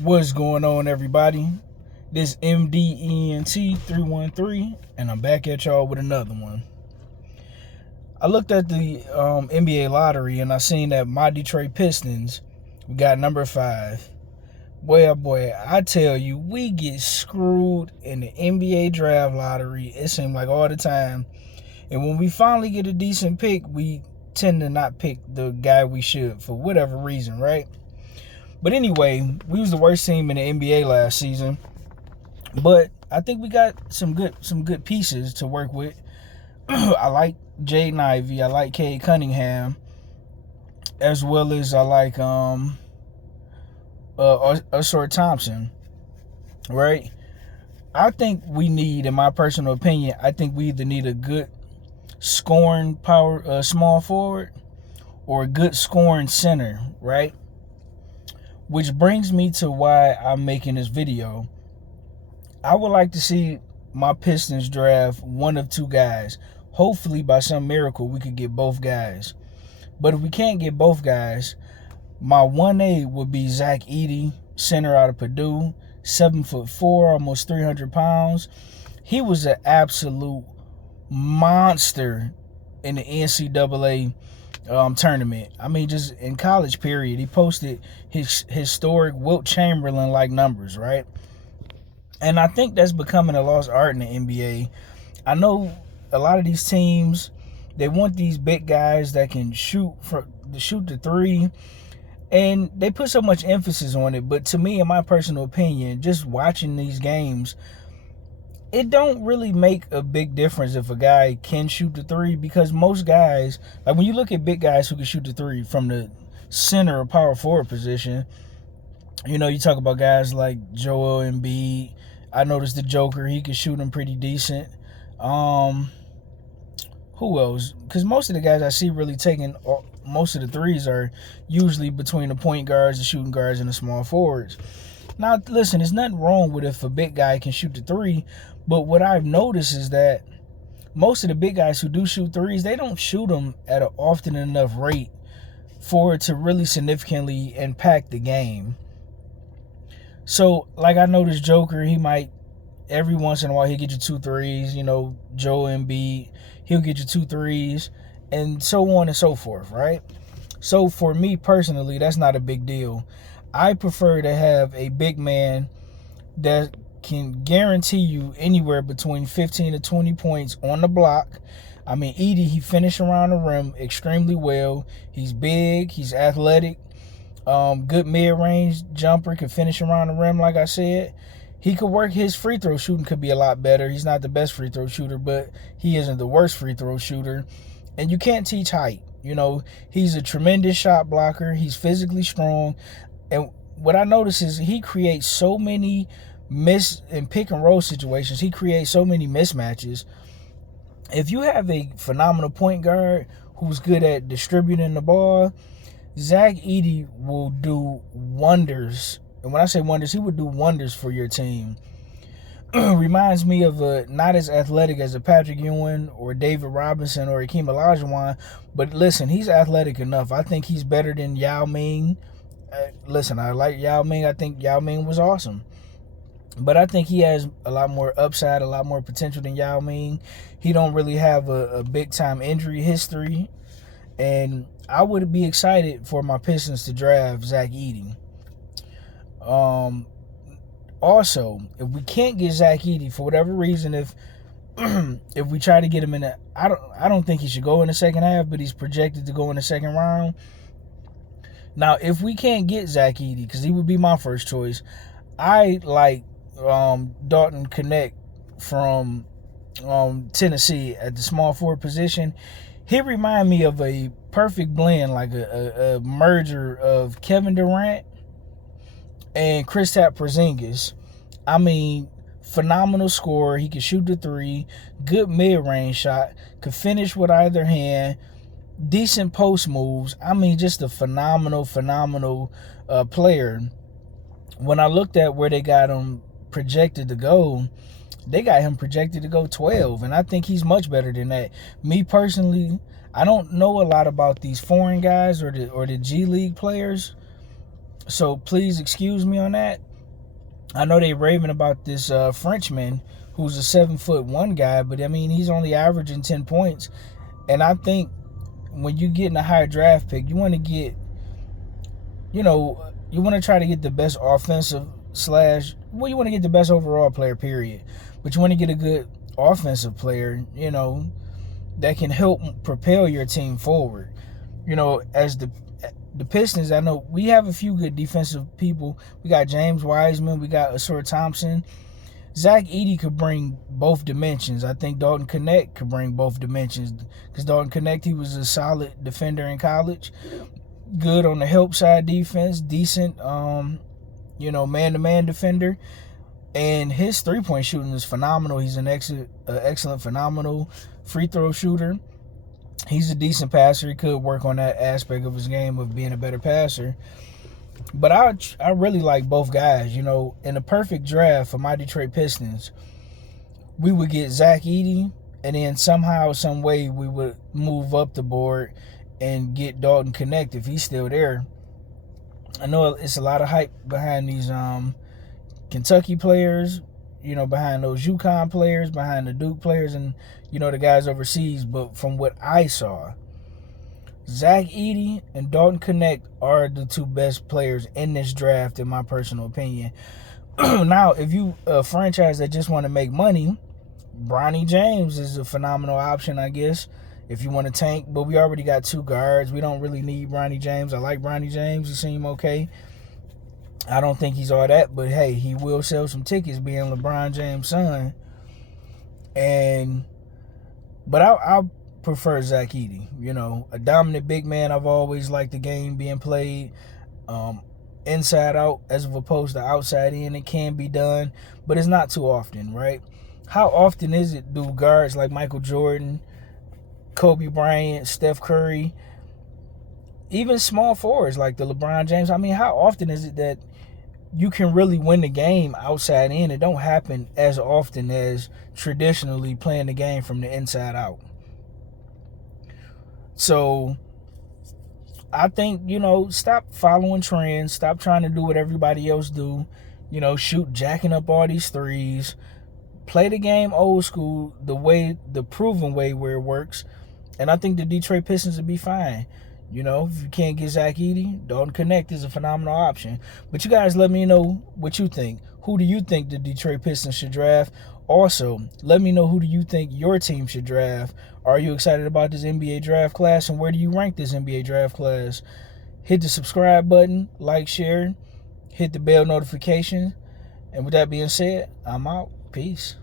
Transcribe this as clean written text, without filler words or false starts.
What's going on, everybody? This MDENT313, and I'm back at y'all with another one. I looked at the NBA lottery, and I seen that my Detroit Pistons got number 5. Boy, oh boy, I tell you, we get screwed in the NBA draft lottery. It seems like all the time. And when we finally get a decent pick, we tend to not pick the guy we should for whatever reason, right? But anyway, we was the worst team in the NBA last season. But I think we got some good pieces to work with. I like Jaden Ivey. I like Cade Cunningham, as well as I like Usor Thompson. Right? I think we need, in my personal opinion, I think we either need a good scoring power small forward or a good scoring center, right? Which brings me to why I'm making this video. I would like to see my Pistons draft one of two guys. Hopefully, by some miracle, we could get both guys. But if we can't get both guys, my 1A would be Zach Edey, center out of Purdue, 7'4", almost 300 pounds. He was an absolute monster in the NCAA tournament. I mean, just in college period, he posted his historic Wilt Chamberlain-like numbers, right? And I think that's becoming a lost art in the NBA. I know a lot of these teams, they want these big guys that can shoot the three, and they put so much emphasis on it. But to me, in my personal opinion, just watching these games, it don't really make a big difference if a guy can shoot the three, because most guys, like when you look at big guys who can shoot the three from the center or power forward position, you know, you talk about guys like Joel Embiid. I noticed the Joker, he could shoot them pretty decent. Who else? Because most of the guys I see really taking most of the threes are usually between the point guards, the shooting guards, and the small forwards. Now, listen, there's nothing wrong with if a big guy can shoot the three, but what I've noticed is that most of the big guys who do shoot threes, they don't shoot them at an often enough rate for it to really significantly impact the game. So, like I noticed Joker, he might, every once in a while, he'll get you 2 threes. You know, Joel Embiid, he'll get you 2 threes, and so on and so forth, right? So, for me personally, that's not a big deal. I prefer to have a big man that can guarantee you anywhere between 15 to 20 points on the block. I mean, Edey, he finished around the rim extremely well. He's big, he's athletic, good mid-range jumper, can finish around the rim, like I said. He could work, his free throw shooting could be a lot better. He's not the best free throw shooter, but he isn't the worst free throw shooter. And you can't teach height. You know, he's a tremendous shot blocker. He's physically strong. And what I notice is he creates so many pick and roll situations. He creates so many mismatches. If you have a phenomenal point guard who's good at distributing the ball, Zach Edey will do wonders. And when I say wonders, he would do wonders for your team. Reminds me of not as athletic as a Patrick Ewing or David Robinson or Hakeem Olajuwon, but listen, he's athletic enough. I think he's better than Yao Ming. Listen, I like Yao Ming. I think Yao Ming was awesome. But I think he has a lot more upside, a lot more potential than Yao Ming. He don't really have a big-time injury history. And I would be excited for my Pistons to draft Zach Edey. Also, if we can't get Zach Edey for whatever reason, if we try to get him in I don't think he should go in the second half, but he's projected to go in the second round. Now, if we can't get Zach Edey, because he would be my first choice, I like Dalton Connect from Tennessee at the small forward position. He reminds me of a perfect blend, like a merger of Kevin Durant and Kristaps Porzingis. I mean, phenomenal scorer. He can shoot the three, good mid-range shot, could finish with either hand, decent post moves. I mean, just a phenomenal player. When I looked at where they got him projected to go, they got him projected to go 12, and I think he's much better than that. Me personally, I don't know a lot about these foreign guys or the G League players, so please excuse me on that. I know they raving about this Frenchman who's a 7'1" guy, but I mean he's only averaging 10 points. And I think when you get in a high draft pick, you want to get, you want to try to get the best offensive you want to get the best overall player, period. But you want to get a good offensive player, that can help propel your team forward. As the Pistons, I know we have a few good defensive people. We got James Wiseman, we got Asur Thompson. Zach Edey could bring both dimensions. I think Dalton Connect could bring both dimensions, because Dalton Connect, he was a solid defender in college, good on the help side defense, decent, man-to-man defender, and his three-point shooting is phenomenal. He's an excellent, phenomenal free throw shooter. He's a decent passer. He could work on that aspect of his game of being a better passer. But I really like both guys. In a perfect draft for my Detroit Pistons, we would get Zach Edey, and then somehow, some way, we would move up the board and get Dalton Connect if he's still there. I know it's a lot of hype behind these Kentucky players, behind those UConn players, behind the Duke players, and, the guys overseas. But from what I saw, Zach Edey and Dalton Connect are the two best players in this draft, in my personal opinion. Now, if you a franchise that just want to make money, Bronny James is a phenomenal option, I guess, if you want to tank. But we already got two guards. We don't really need Bronny James. I like Bronny James. He seemed okay. I don't think he's all that, but hey, he will sell some tickets being LeBron James' son. But I prefer Zach Edey. A dominant big man. I've always liked the game being played inside out as opposed to outside in. It can be done, but it's not too often, right? How often is it do guards like Michael Jordan, Kobe Bryant, Steph Curry, even small forwards like the LeBron James, how often is it that you can really win the game outside in? It don't happen as often as traditionally playing the game from the inside out. So I think, stop following trends. Stop trying to do what everybody else do. Jacking up all these threes. Play the game old school, the proven way where it works. And I think the Detroit Pistons will be fine. If you can't get Zach Edey, Dalton Connect is a phenomenal option. But you guys let me know what you think. Who do you think the Detroit Pistons should draft? Also, let me know who do you think your team should draft. Are you excited about this NBA draft class, and where do you rank this NBA draft class? Hit the subscribe button, like, share, hit the bell notification. And with that being said, I'm out. Peace.